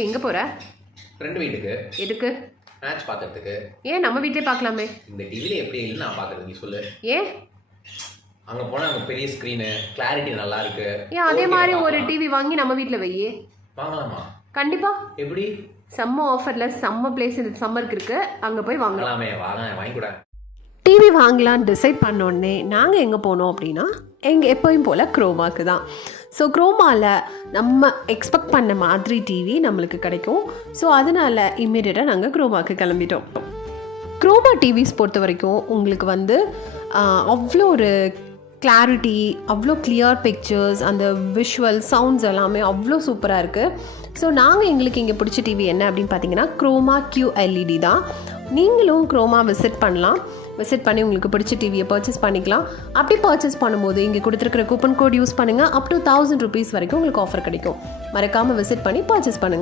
எங்கே போகிற? ஃப்ரெண்டு வீட்டுக்கு. எதுக்கு? மேட்ச் பார்க்கறதுக்கு. ஏன் நம்ம வீட்டிலே பார்க்கலாமே? இந்த டிவியில் எப்படி இல்லைன்னு நான் பார்க்குறது, நீ சொல்லு. ஏன் அங்கே போனால் அங்கே பெரிய ஸ்க்ரீனு, கிளாரிட்டி நல்லா இருக்கு. ஏன் அதே மாதிரி ஒரு டிவி வாங்கி நம்ம வீட்டில் வையே. வாங்கலாமா? கண்டிப்பாக. எப்படி? செம்ம ஆஃபரில் செம்ம பிளேஸ் இந்த சம்மருக்கு இருக்குது, அங்கே போய் வாங்கலாமே. வாங்கி கூட. டிவி வாங்கலான்னு டிசைட் பண்ணோடனே நாங்கள் எங்கே போனோம் அப்படின்னா எப்போயும் போல் க்ரோமாக்கு தான். ஸோ க்ரோமாவில் நம்ம எக்ஸ்பெக்ட் பண்ண மாதிரி டிவி நம்மளுக்கு கிடைக்கும். ஸோ அதனால் இம்மீடியட்டாக நாங்கள் க்ரோமாக்கு கிளம்பிட்டோம். க்ரோமா டிவிஸ் பொறுத்த வரைக்கும் உங்களுக்கு வந்து அவ்வளோ ஒரு கிளாரிட்டி, அவ்வளோ கிளியர் பிக்சர்ஸ், அந்த விஷுவல் சவுண்ட்ஸ் எல்லாமே அவ்வளோ சூப்பராக இருக்குது. ஸோ நாங்கள் எங்களுக்கு இங்கே பிடிச்ச டிவி என்ன அப்படின்னு பார்த்தீங்கன்னா க்ரோமா QLED தான். நீங்களும் க்ரோமா விசிட் பண்ணலாம். விசிட் பண்ணி உங்களுக்கு பிடிச்ச டிவியை பர்ச்சேஸ் பண்ணிக்கலாம். அப்படி பர்ச்சேஸ் பண்ணும்போது இங்கே கொடுத்துருக்கிற கூப்பன் கோட் யூஸ் பண்ணுங்கள். அப் டு 1000 rupees வரைக்கும் உங்களுக்கு ஆஃபர் கிடைக்கும். மறக்காமல் விசிட் பண்ணி பர்ச்சேஸ் பண்ணுங்கள்.